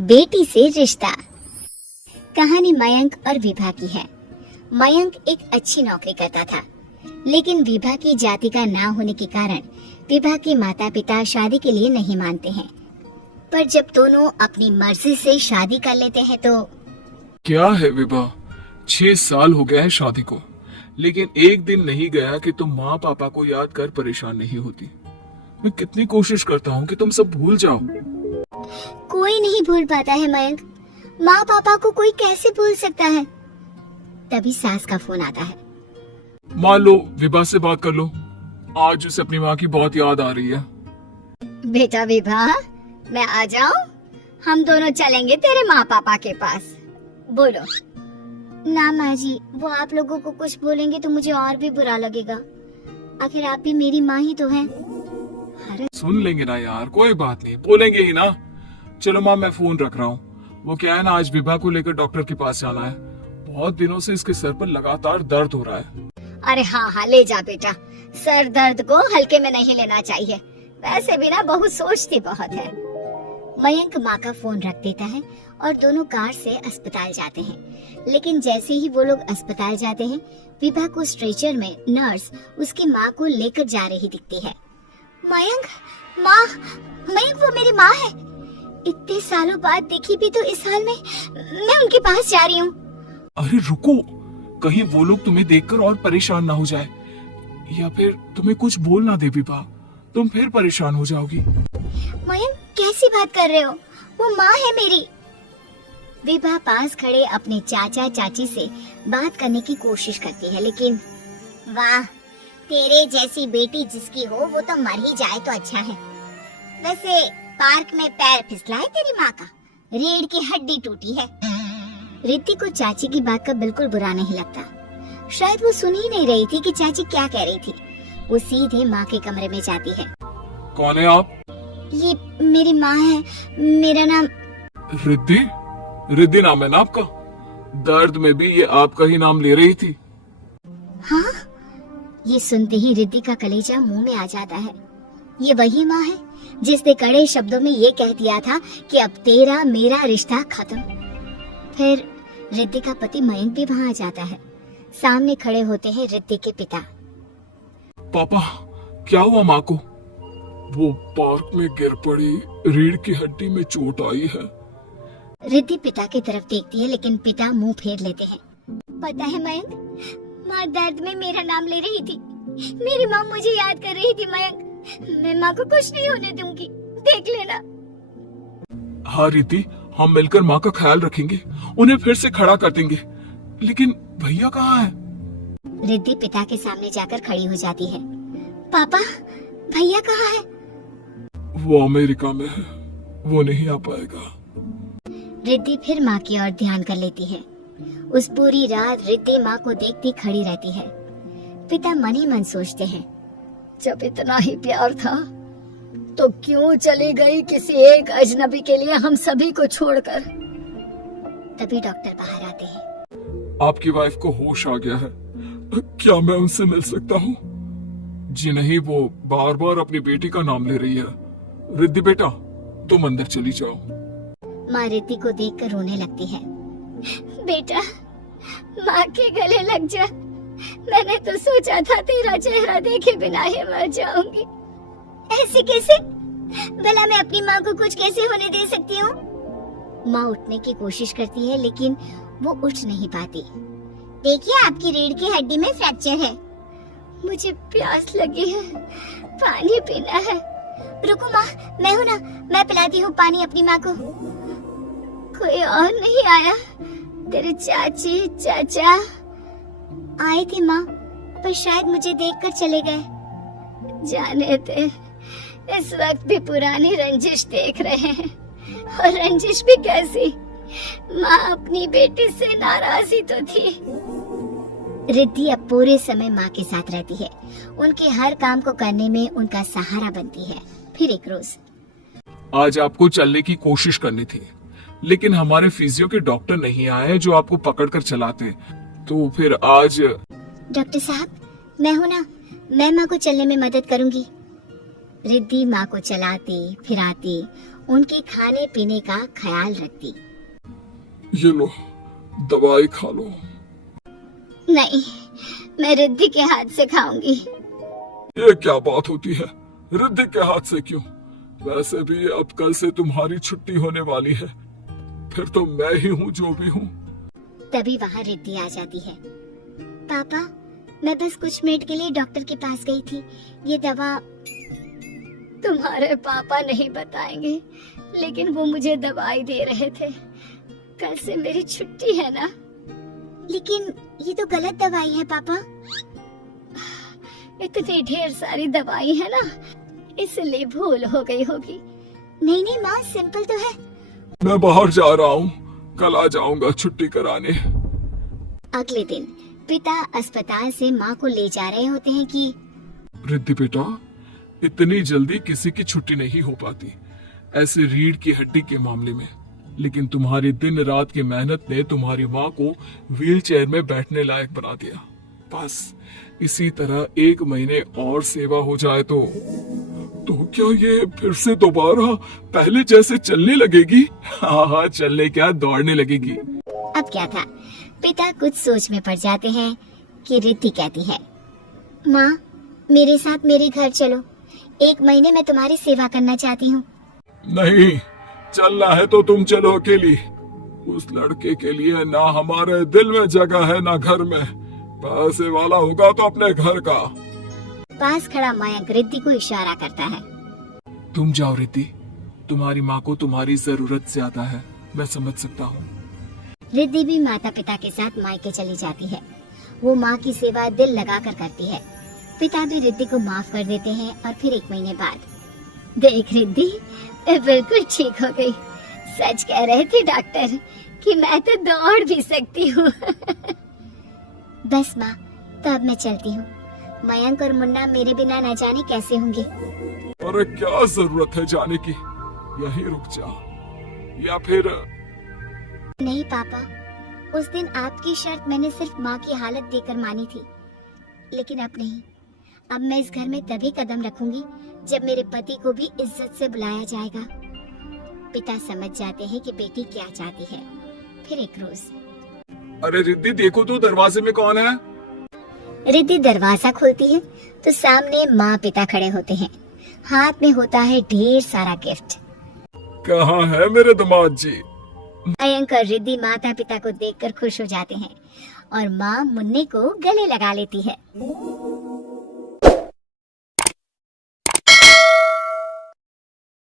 बेटी से रिश्ता। कहानी मयंक और विभा की है। मयंक एक अच्छी नौकरी करता था, लेकिन विभा की जाति का ना होने के कारण विभा के माता पिता शादी के लिए नहीं मानते हैं। पर जब दोनों अपनी मर्जी से शादी कर लेते हैं तो क्या है विभा, 6 साल हो गया है शादी को, लेकिन एक दिन नहीं गया कि तुम माँ पापा को याद कर परेशान नहीं होती। मैं कितनी कोशिश करता हूँ कि तुम सब भूल जाओ। कोई नहीं भूल पाता है मयंक। माँ पापा को कोई कैसे भूल सकता है। तभी सास का फोन आता है। मान लो विभा से बात कर लो, आज उसे अपनी माँ की बहुत याद आ रही है। बेटा विभा, मैं आ जाऊं? हम दोनों चलेंगे तेरे माँ पापा के पास। बोलो। ना माँ जी, वो आप लोगों को कुछ बोलेंगे तो मुझे और भी बुरा लगेगा। आखिर आप भी मेरी माँ ही तो हैं। सुन लेंगे ना यार, कोई बात नहीं, बोलेंगे ही ना। चलो माँ, मैं फोन रख रहा हूँ। वो क्या है ना, आज विभा को लेकर डॉक्टर के पास जाना है। बहुत दिनों से इसके सर पर लगातार दर्द हो रहा है। अरे हाँ, ले जा बेटा। सर दर्द को हल्के में नहीं लेना चाहिए। वैसे भी ना बहू सोचती बहुत है। मयंक माँ का फोन रख देता है और दोनों कार से अस्पताल जाते हैं। लेकिन जैसे ही वो लोग अस्पताल जाते हैं, विभा को स्ट्रेचर में नर्स उसकी माँ को लेकर जा रही दिखती है। मयंक, माँ, मयंक वो मेरी माँ है। इतने सालों बाद देखी भी तो इस हाल में मैं उनके पास जा रही हूँ। अरे रुको, कहीं वो लोग तुम्हें देखकर और परेशान ना हो जाए, या फिर तुम्हें कुछ बोल ना दे विभा, तुम फिर परेशान हो जाओगी। मयंक, कैसी बात कर रहे हो? वो माँ है मेरी। विभा पास खड़े अपने चाचा चाची से बात करने की कोशिश करती है, लेकिन वाह, तेरे जैसी बेटी जिसकी हो वो तो मर ही जाए तो अच्छा है। वैसे पार्क में पैर फिसला है तेरी माँ का, रीढ़ की हड्डी टूटी है। रिद्धि को चाची की बात का बिल्कुल बुरा नहीं लगता। शायद वो सुन ही नहीं रही थी कि चाची क्या कह रही थी। वो सीधे माँ के कमरे में जाती है। कौन है आप? ये मेरी माँ है। मेरा नाम रिद्धि? रिद्धि नाम है ना आपका? दर्द में भी ये आपका ही नाम ले रही थी। हाँ, ये सुनते ही रिद्धि का कलेजा मुंह में आ जाता है। ये वही माँ है जिसने कड़े शब्दों में ये कह दिया था कि अब तेरा मेरा रिश्ता खत्म। फिर रिद्धि का पति मयंक भी वहाँ आ जाता है। सामने खड़े होते हैं रिद्धि के पिता। पापा, क्या हुआ माँ को? वो पार्क में गिर पड़ी, रीढ़ की हड्डी में चोट आई है। रिद्धि पिता की तरफ देखती है, लेकिन पिता मुंह फेर लेते हैं। पता है मयंक, माँ दर्द में मेरा नाम ले रही थी। मेरी माँ मुझे याद कर रही थी मयंक। मैं माँ को कुछ नहीं होने दूंगी, देख लेना। हाँ रिद्धि, हम मिलकर माँ का ख्याल रखेंगे, उन्हें फिर से खड़ा कर देंगे। लेकिन भैया कहाँ है? रिद्धि पिता के सामने जाकर खड़ी हो जाती है। पापा, भैया कहाँ है? वो अमेरिका में है, वो नहीं आ पाएगा। रिद्धि फिर माँ की ओर ध्यान कर लेती है। उस पूरी रात रिद्धि माँ को देखती खड़ी रहती है। पिता मन ही मन सोचते हैं, जब इतना ही प्यार था तो क्यों चली गई किसी एक अजनबी के लिए हम सभी को छोड़कर। तभी डॉक्टर बाहर आते हैं। आपकी वाइफ को होश आ गया है, क्या मैं उनसे मिल सकता हूँ? जी नहीं, वो बार बार अपनी बेटी का नाम ले रही है। रिद्धि बेटा, तुम अंदर चली जाओ। माँ रिद्धि को देखकर रोने लगती है। बेटा, माँ के गले लग जा। मैंने तो सोचा था तेरा चेहरा देखे बिना ही मर जाऊंगी। ऐसे कैसे? भला मैं अपनी माँ को कुछ कैसे होने दे सकती हूँ? माँ उठने की कोशिश करती है, लेकिन वो उठ नहीं पाती। देखिए, आपकी रीढ़ की हड्डी में फ्रैक्चर है। मुझे प्यास लगी है, पानी पीना है। रुको माँ, मैं हूँ ना, मैं पिलाती हूँ पानी अपनी माँ को। कोई और नहीं आया? तेरे चाची चाचा आए थे माँ, पर शायद मुझे देखकर चले गए। जाने दे, इस वक्त भी पुरानी रंजिश देख रहे हैं। और रंजिश भी कैसी? माँ अपनी बेटी से नाराज ही तो थी। रिद्धि अब पूरे समय माँ के साथ रहती है। उनके हर काम को करने में उनका सहारा बनती है। फिर एक रोज, आज आपको चलने की कोशिश करनी थी, लेकिन हमारे फिजियो के डॉक्टर नहीं आए जो आपको पकड़कर चलाते, तो फिर आज। डॉक्टर साहब, मैं हूँ ना, मैं माँ को चलने में मदद करूंगी। रिद्धि माँ को चलाती फिराती उनके खाने पीने का ख्याल रखती। ये लो, दवाई खा लो। नहीं, मैं रिद्धि के हाथ से खाऊंगी। ये क्या बात होती है? रिद्धि के हाथ से क्यों? वैसे भी अब कल से तुम्हारी छुट्टी होने वाली है, फिर तो मैं ही हूँ जो भी हूँ। तभी वहाँ रिद्धि आ जाती है। पापा, मैं बस कुछ मिनट के लिए डॉक्टर के पास गई थी। ये दवा तुम्हारे पापा नहीं बताएंगे, लेकिन वो मुझे दवाई दे रहे थे। कल से मेरी छुट्टी है ना? लेकिन ये तो गलत दवाई है पापा। इतनी ढेर सारी दवाई है ना, इसलिए भूल हो गई होगी। नहीं नहीं माँ, सिंपल तो है। मैं बाहर जा रहा हूँ, कल आ जाऊंगा छुट्टी कराने। अगले दिन पिता अस्पताल से माँ को ले जा रहे होते हैं कि रिद्धि बेटा, इतनी जल्दी किसी की छुट्टी नहीं हो पाती, ऐसे रीढ़ की हड्डी के मामले में। लेकिन तुम्हारी दिन रात की मेहनत ने तुम्हारी माँ को व्हीलचेयर में बैठने लायक बना दिया। बस इसी तरह 1 महीने और सेवा हो जाए तो क्या ये फिर से दोबारा पहले जैसे चलने लगेगी? हाँ, चलने क्या, दौड़ने लगेगी। अब क्या था, पिता कुछ सोच में पड़ जाते हैं कि रिद्धि कहती है, माँ मेरे साथ मेरे घर चलो, 1 महीने मैं तुम्हारी सेवा करना चाहती हूँ। नहीं, चलना है तो तुम चलो अकेली। उस लड़के के लिए ना हमारे दिल में जगह है ना घर में। पैसे वाला होगा तो अपने घर का। पास खड़ा मयंक रिद्धि को इशारा करता है। तुम जाओ रिद्धि, तुम्हारी माँ को तुम्हारी जरूरत ज्यादा है, मैं समझ सकता हूँ। रिद्धि भी माता पिता के साथ मायके चली जाती है। वो माँ की सेवा दिल लगाकर करती है। पिता भी रिद्धि को माफ कर देते हैं और फिर 1 महीने बाद, देख रिद्धि, मैं बिल्कुल ठीक हो गई। सच कह रहे थे डॉक्टर कि मैं तो दौड़ भी सकती हूँ। बस माँ, तो अब मैं चलती हूँ। मयंक और मुन्ना मेरे बिना न जाने कैसे होंगे। अरे क्या जरूरत है जाने की, यहीं रुक जा। या फिर नहीं पापा, उस दिन आपकी शर्त मैंने सिर्फ माँ की हालत देखकर मानी थी, लेकिन अब नहीं। अब मैं इस घर में तभी कदम रखूंगी जब मेरे पति को भी इज्जत से बुलाया जाएगा। पिता समझ जाते हैं कि बेटी क्या चाहती है। फिर एक रोज, अरे रिद्धि देखो तो दरवाजे में कौन है? रिद्धि दरवाजा खोलती है तो सामने माँ पिता खड़े होते हैं। हाथ में होता है ढेर सारा गिफ्ट। कहाँ है मेरे दामाद जी? मयंक और रिद्धि माता पिता को देखकर खुश हो जाते हैं और माँ मुन्ने को गले लगा लेती है।